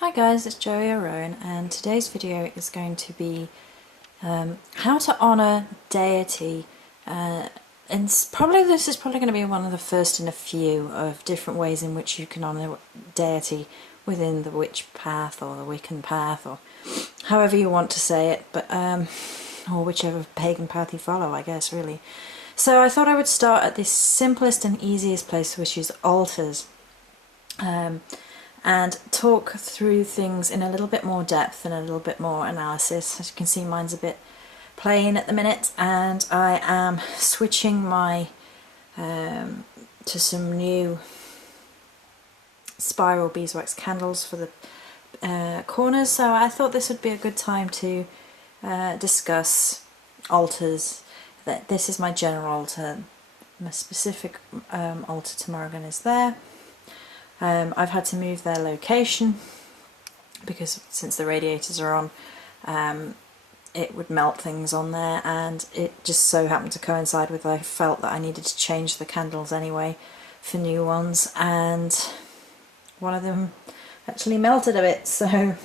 Hi guys, it's Joey O'Rowan, and today's video is going to be how to honour deity, and this is probably going to be one of the first in a few of different ways in which you can honour deity within the witch path or the Wiccan path, or however you want to say it, but or whichever pagan path you follow, I guess, really. So I thought I would start at the simplest and easiest place, which is altars. And talk through things in a little bit more depth and a little bit more analysis. As you can see, mine's a bit plain at the minute, and I am switching my to some new spiral beeswax candles for the corners, so I thought this would be a good time to discuss altars. That this is my general altar. My specific altar to Morrigan is there. I've had to move their location because since the radiators are on, it would melt things on there, and it just so happened to coincide with I felt that I needed to change the candles anyway for new ones, and one of them actually melted a bit, so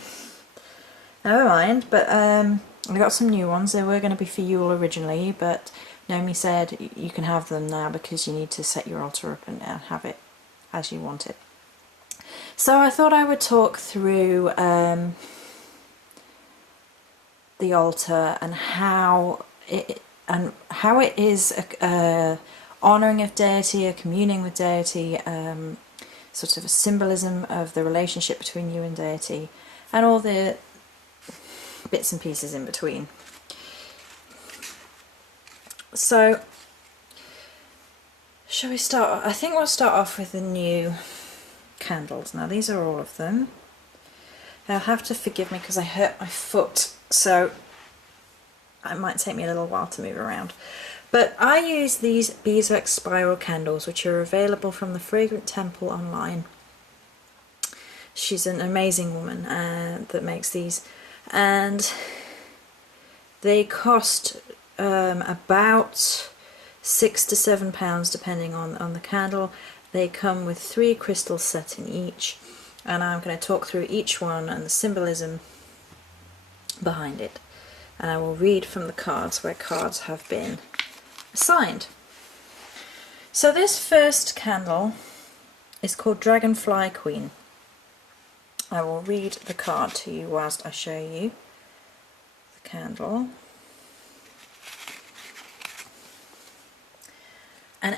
never mind. But I got some new ones. They were going to be for Yule originally, but Naomi said you can have them now because you need to set your altar up and have it as you want it. So I thought I would talk through the altar and how it is a honouring of deity, a communing with deity, sort of a symbolism of the relationship between you and deity, and all the bits and pieces in between. So, shall we start? I think we'll start off with the new candles. Now these are all of them. They'll have to forgive me because I hurt my foot, so it might take me a little while to move around. But I use these beeswax spiral candles, which are available from the Fragrant Temple online. She's an amazing woman that makes these, and they cost about £6 to £7 depending on the candle. They come with 3 crystals set in each, and I'm going to talk through each one and the symbolism behind it, and I will read from the cards where cards have been assigned. So this first candle is called Dragonfly Queen. I will read the card to you whilst I show you the candle. An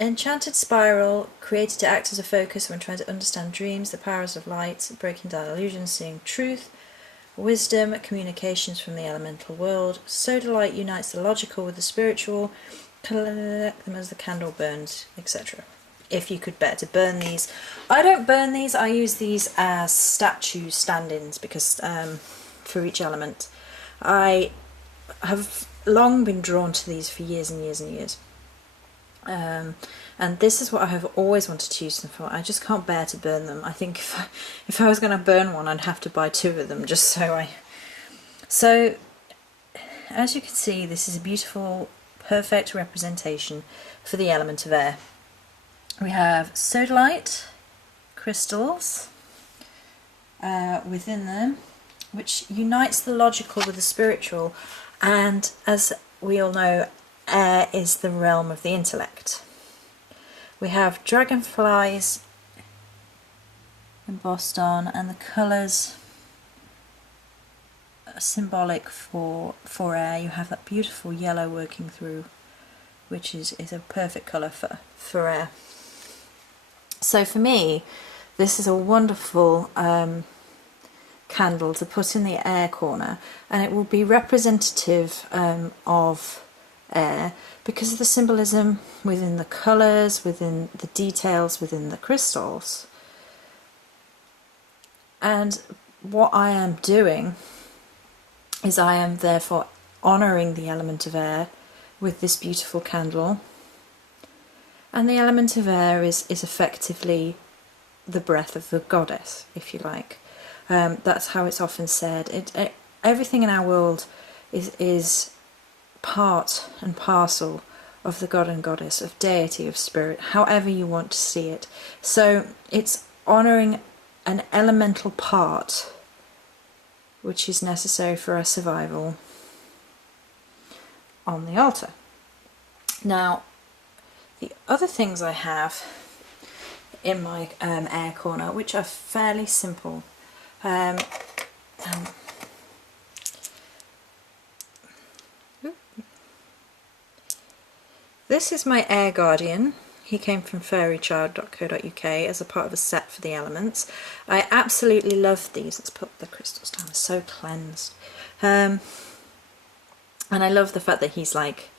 enchanted spiral created to act as a focus when trying to understand dreams, the powers of light, breaking down illusions, seeing truth, wisdom, communications from the elemental world. Sodalite unites the logical with the spiritual, collect them as the candle burns, etc. If you could bear to burn these. I don't burn these, I use these as statue stand-ins because for each element. I have long been drawn to these for years and years and years. And this is what I have always wanted to use them for. I just can't bear to burn them. I think if I was going to burn one, I'd have to buy 2 of them just So, as you can see, this is a beautiful, perfect representation for the element of air. We have sodalite crystals within them, which unites the logical with the spiritual, and as we all know, air is the realm of the intellect. We have dragonflies embossed on, and the colours are symbolic for air. You have that beautiful yellow working through, which is a perfect colour for air. So for me, this is a wonderful candle to put in the air corner, and it will be representative of air because of the symbolism within the colours, within the details, within the crystals. And what I am doing is I am therefore honouring the element of air with this beautiful candle, and the element of air is effectively the breath of the goddess, if you like. That's how it's often said. Everything in our world is part and parcel of the god and goddess, of deity, of spirit, however you want to see it. So it's honouring an elemental part which is necessary for our survival on the altar. Now, the other things I have in my air corner, which are fairly simple, this is my air guardian. He came from fairychild.co.uk as a part of a set for the elements. I absolutely love these. Let's put the crystals down. They're so cleansed. And I love the fact that he's like,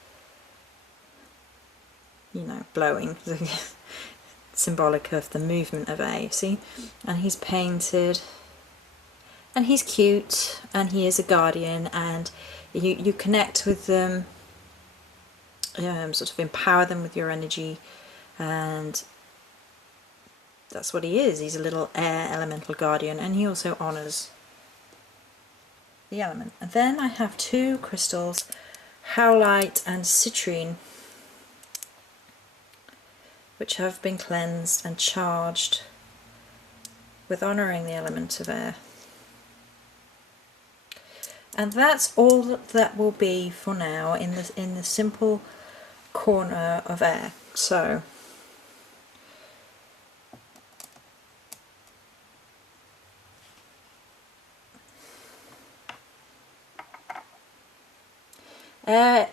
you know, blowing. Symbolic of the movement of air, see? And he's painted. And he's cute. And he is a guardian. And you connect with them. Sort of empower them with your energy. And that's what he is. He's a little air elemental guardian, and he also honours the element. And then I have two crystals, howlite and citrine, which have been cleansed and charged with honouring the element of air. And that's all that will be for now in the simple corner of air. So air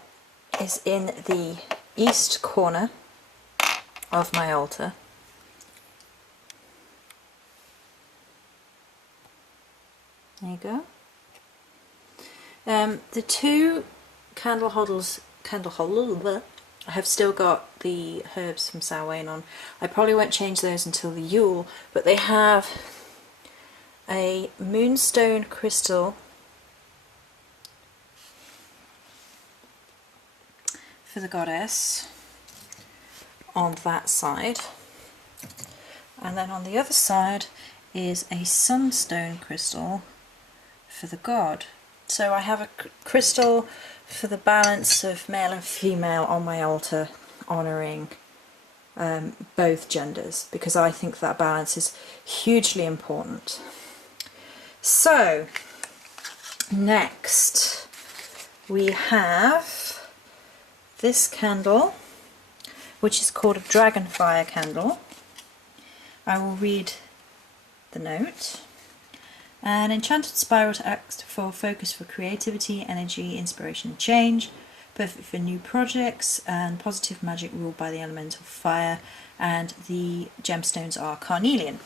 is in the east corner of my altar. There you go. The two candle holders have still got the herbs from Samhain on. I probably won't change those until the Yule, but they have a moonstone crystal for the goddess on that side, and then on the other side is a sunstone crystal for the god. So I have a crystal for the balance of male and female on my altar, honouring both genders, because I think that balance is hugely important. So next we have this candle, which is called a dragonfire candle. I will read the note. An enchanted spiral to act for focus for creativity, energy, inspiration and change. Perfect for new projects, and positive magic ruled by the elemental fire, and the gemstones are carnelian.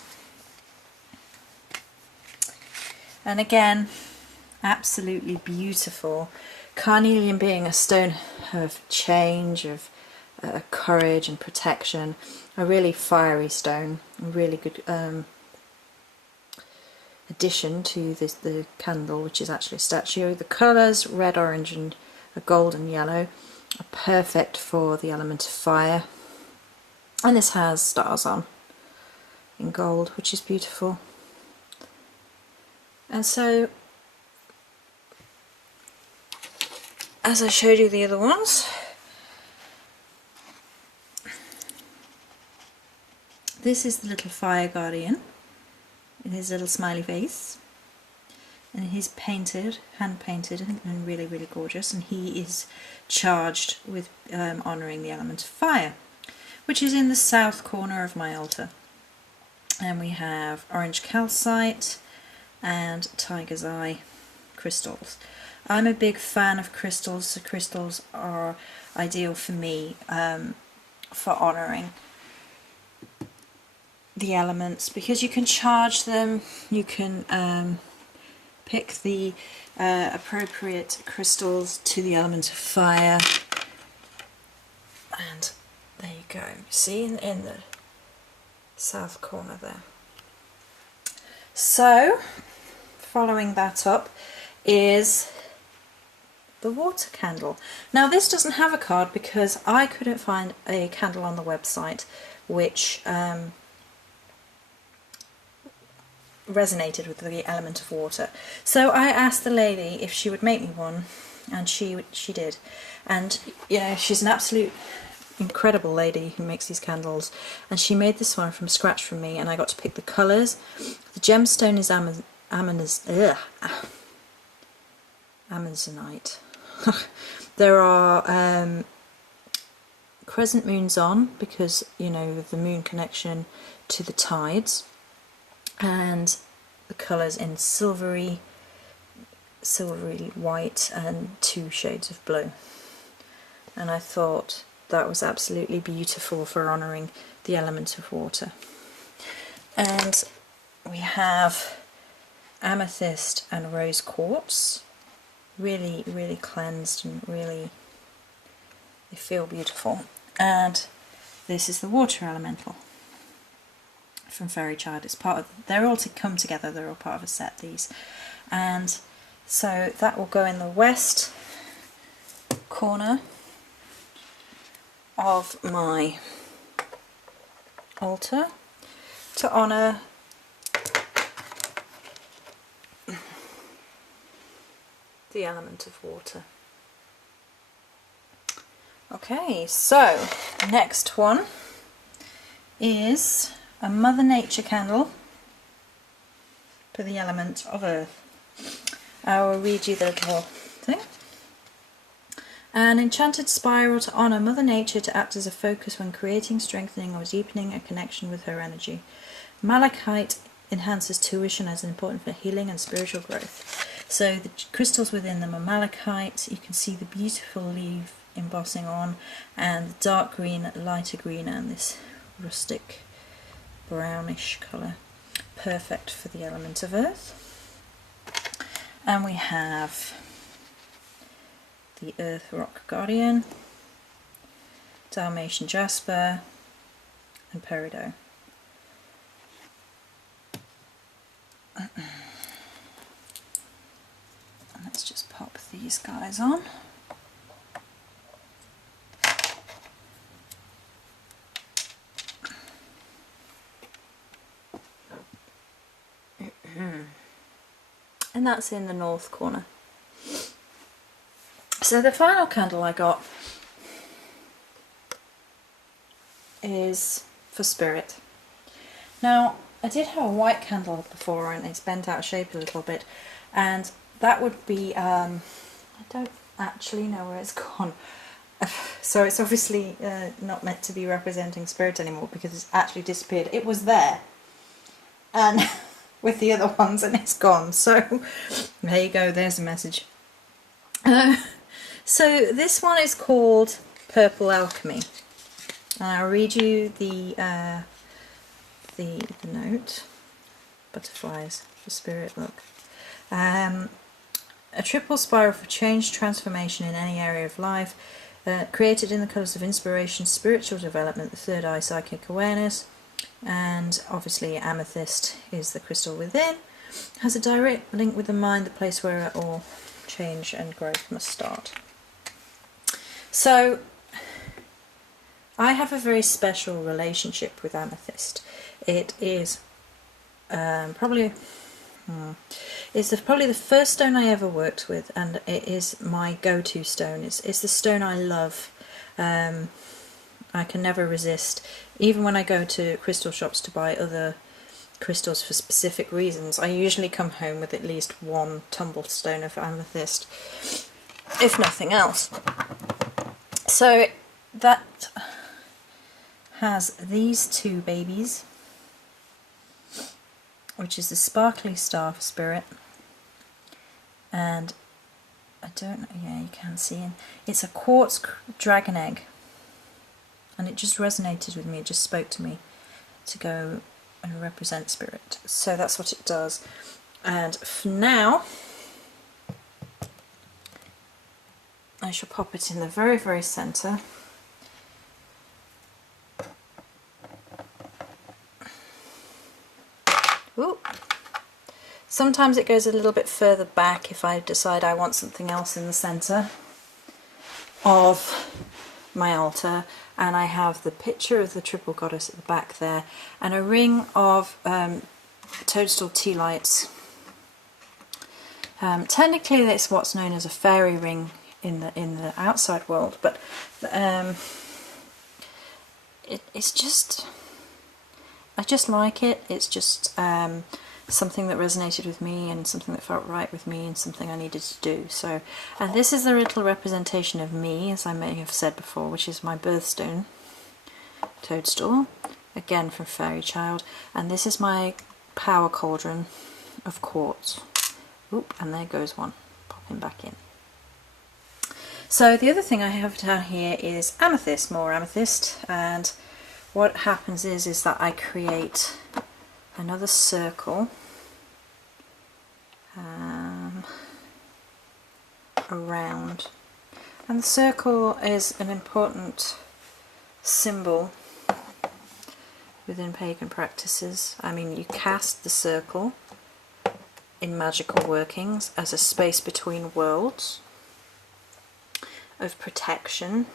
And again, absolutely beautiful. Carnelian being a stone of change, of courage and protection, a really fiery stone, a really good addition to the candle, which is actually a statue. The colours, red, orange and a gold and yellow, are perfect for the element of fire. And this has stars on in gold, which is beautiful. And so, as I showed you the other ones, this is the little fire guardian in his little smiley face, and he's painted, hand painted, and really, really gorgeous, and he is charged with honouring the element of fire, which is in the south corner of my altar. And we have orange calcite and tiger's eye crystals. I'm a big fan of crystals, so crystals are ideal for me for honouring the elements, because you can charge them, you can pick the appropriate crystals to the element of fire, and there you go. See, in the south corner there. So, following that up is the water candle. Now this doesn't have a card because I couldn't find a candle on the website which resonated with the element of water. So I asked the lady if she would make me one, and she did. And you know, she's an absolute incredible lady who makes these candles, and she made this one from scratch for me, and I got to pick the colours. The gemstone is Amazonite. There are crescent moons on, because, you know, the moon connection to the tides, and the colours in silvery white and 2 shades of blue. And I thought that was absolutely beautiful for honouring the element of water. And we have amethyst and rose quartz, really, really cleansed, and really, they feel beautiful. And this is the water elemental from Fairy Child. It's part of, they're all to come together, they're all part of a set, these. And so that will go in the west corner of my altar to honour the element of water. Okay, so next one is a Mother Nature candle for the element of earth. I will read you the little thing. An enchanted spiral to honour Mother Nature, to act as a focus when creating, strengthening or deepening a connection with her energy. Malachite enhances tuition as important for healing and spiritual growth. So the crystals within them are malachite. You can see the beautiful leaf embossing on, and the dark green, lighter green, and this rustic brownish colour. Perfect for the element of earth. And we have the Earth Rock Guardian, Dalmatian Jasper, and Peridot. Let's just pop these guys on. And that's in the north corner. So the final candle I got is for Spirit. Now, I did have a white candle before, and it's bent out of shape a little bit, and that would be, I don't actually know where it's gone. So it's obviously not meant to be representing Spirit anymore, because it's actually disappeared. It was there, and with the other ones, and it's gone. So there you go, there's a message. So this one is called Purple Alchemy. And I'll read you the note. Butterflies for Spirit, look. A triple spiral for change, transformation in any area of life, created in the colours of inspiration, spiritual development, the third eye, psychic awareness, and obviously amethyst is the crystal within, has a direct link with the mind, the place where all change and growth must start. So I have a very special relationship with amethyst. It is probably the first stone I ever worked with, and it is my go-to stone. It's the stone I love. I can never resist. Even when I go to crystal shops to buy other crystals for specific reasons, I usually come home with at least one tumbled stone of amethyst, if nothing else. So that has these two babies, which is the sparkly star for Spirit, and I don't know, yeah, you can see it. It's a quartz dragon egg, and it just resonated with me, it just spoke to me to go and represent Spirit. So that's what it does. And for now, I shall pop it in the very, very centre. Ooh. Sometimes it goes a little bit further back if I decide I want something else in the centre of my altar, and I have the picture of the triple goddess at the back there, and a ring of toadstool tea lights. Technically it's what's known as a fairy ring in the outside world, but it's just, I just like it. It's just something that resonated with me and something that felt right with me and something I needed to do. So, and this is a little representation of me, as I may have said before, which is my birthstone toadstool, again from Fairy Child, and this is my power cauldron of quartz. Oop, and there goes one, popping back in. So the other thing I have down here is amethyst, more amethyst, and what happens is that I create another circle around, and the circle is an important symbol within pagan practices. I mean, you cast the circle in magical workings as a space between worlds of protection,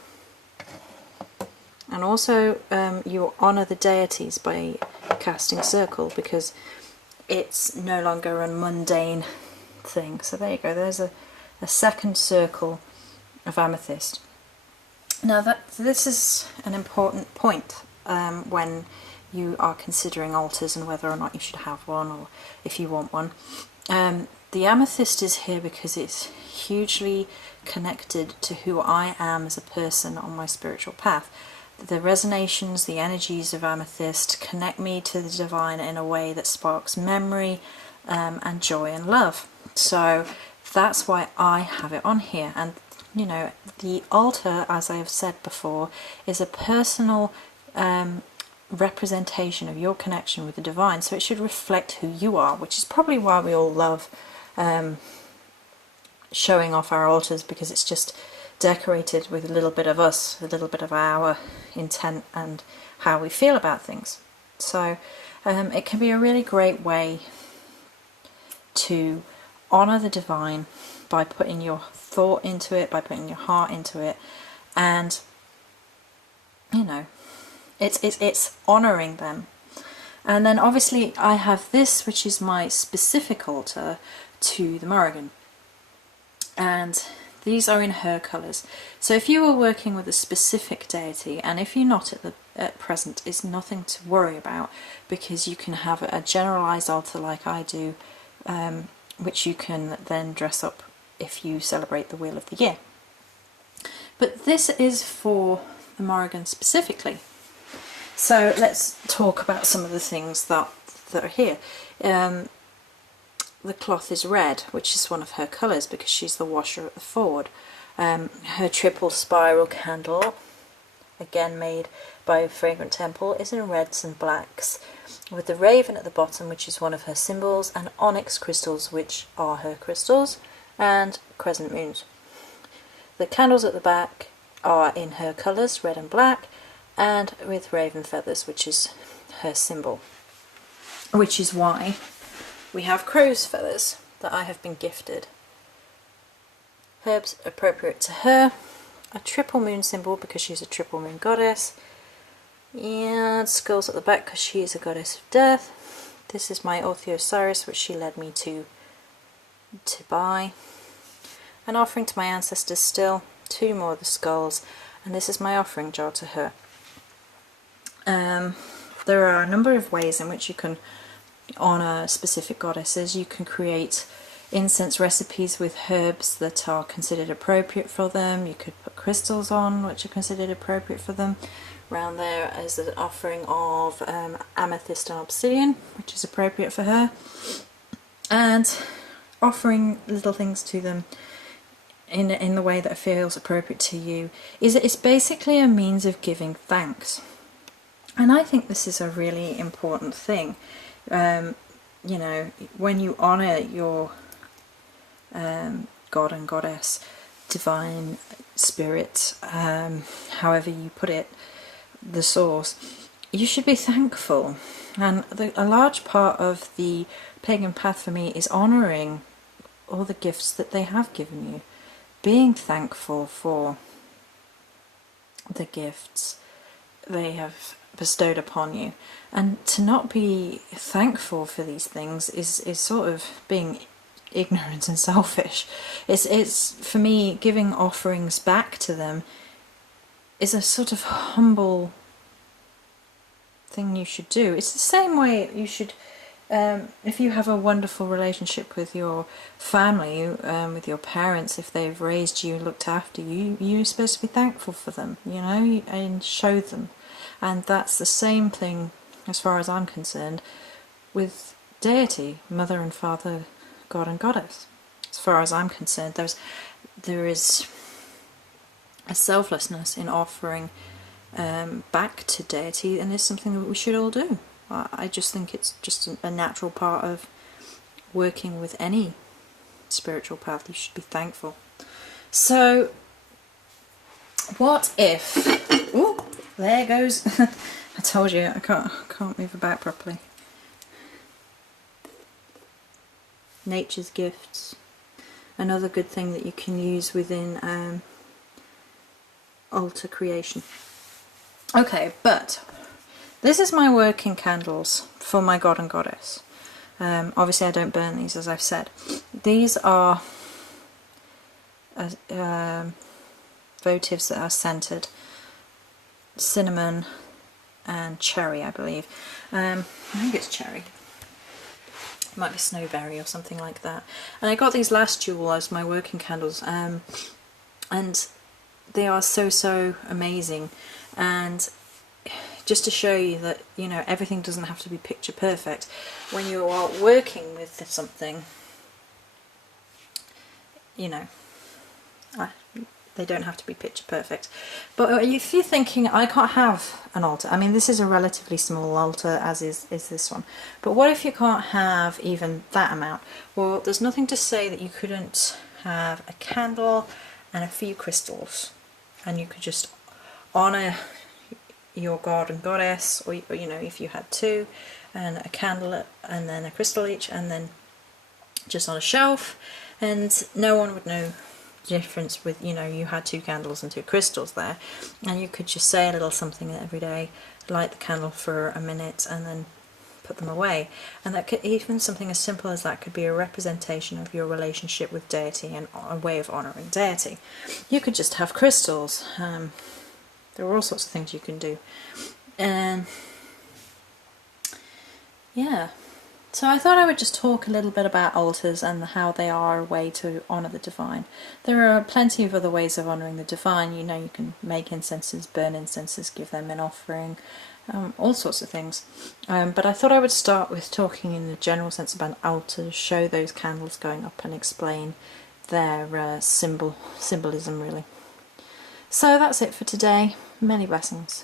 and also you honour the deities by casting a circle, because it's no longer a mundane thing. So there you go, there's a second circle of amethyst. Now this is an important point when you are considering altars and whether or not you should have one, or if you want one. The amethyst is here because it's hugely connected to who I am as a person on my spiritual path. The resonations, the energies of amethyst connect me to the divine in a way that sparks memory and joy and love. So that's why I have it on here. And you know, the altar, as I have said before, is a personal representation of your connection with the divine, so it should reflect who you are, which is probably why we all love showing off our altars, because it's just decorated with a little bit of us, a little bit of our intent and how we feel about things. So it can be a really great way to honour the divine by putting your thought into it, by putting your heart into it, and you know, it's honouring them. And then obviously I have this, which is my specific altar to the Morrigan, and these are in her colours. So if you are working with a specific deity, and if you're not at present, it's nothing to worry about, because you can have a generalised altar like I do, which you can then dress up if you celebrate the Wheel of the Year. But this is for the Morrigan specifically. So let's talk about some of the things that are here. The cloth is red, which is one of her colours because she's the washer at the ford. Her triple spiral candle, again made by Fragrant Temple, is in reds and blacks, with the raven at the bottom, which is one of her symbols, and onyx crystals, which are her crystals, and crescent moons. The candles at the back are in her colours, red and black, and with raven feathers, which is her symbol, which is why we have crow's feathers that I have been gifted. Herbs appropriate to her, a triple moon symbol because she's a triple moon goddess, and skulls at the back because she is a goddess of death. This is my Orthiosiris, which she led me to buy. An offering to my ancestors still, 2 more of the skulls, and this is my offering jar to her. There are a number of ways in which you can honour specific goddesses. You can create incense recipes with herbs that are considered appropriate for them. You could put crystals on which are considered appropriate for them. Around there is an offering of amethyst and obsidian, which is appropriate for her, and offering little things to them in the way that feels appropriate to you. It's basically a means of giving thanks, and I think this is a really important thing. You know, when you honour your god and goddess, divine spirit, however you put it, the source, you should be thankful. And a large part of the pagan path for me is honouring all the gifts that they have given you, being thankful for the gifts they have bestowed upon you. And to not be thankful for these things is sort of being ignorant and selfish. It's for me, giving offerings back to them is a sort of humble thing you should do. It's the same way you should, if you have a wonderful relationship with your family, with your parents, if they've raised you, looked after you, you're supposed to be thankful for them, you know, and show them. And that's the same thing, as far as I'm concerned, with deity, mother and father, god and goddess. As far as I'm concerned, there is a selflessness in offering back to deity, and it's something that we should all do. I just think it's just a natural part of working with any spiritual path. You should be thankful. So, what if... Oh, there goes... I told you, I can't move about properly. Nature's gifts. Another good thing that you can use within altar creation. Okay, but this is my working candles for my god and goddess. Obviously I don't burn these, as I've said. These are votives that are scented. Cinnamon and cherry, I believe. I think it's cherry. It might be snowberry or something like that. And I got these last Jewel as my working candles, and they are so amazing. And just to show you that, you know, everything doesn't have to be picture perfect. When you are working with something, you know, they don't have to be picture perfect. But if you're thinking, I can't have an altar, I mean, this is a relatively small altar, as is this one, but what if you can't have even that amount? Well, there's nothing to say that you couldn't have a candle and a few crystals, and you could just honour your god and goddess, or you know, if you had two, and a candle and then a crystal each, and then just on a shelf, and no one would know difference with, you know, you had two candles and two crystals there, and you could just say a little something every day, light the candle for a minute and then put them away. And that could, even something as simple as that, could be a representation of your relationship with deity and a way of honouring deity. You could just have crystals. There are all sorts of things you can do. Yeah. So I thought I would just talk a little bit about altars and how they are a way to honour the divine. There are plenty of other ways of honouring the divine. You know, you can make incenses, burn incenses, give them an offering, all sorts of things. But I thought I would start with talking in a general sense about altars, show those candles going up and explain their symbolism, really. So that's it for today. Many blessings.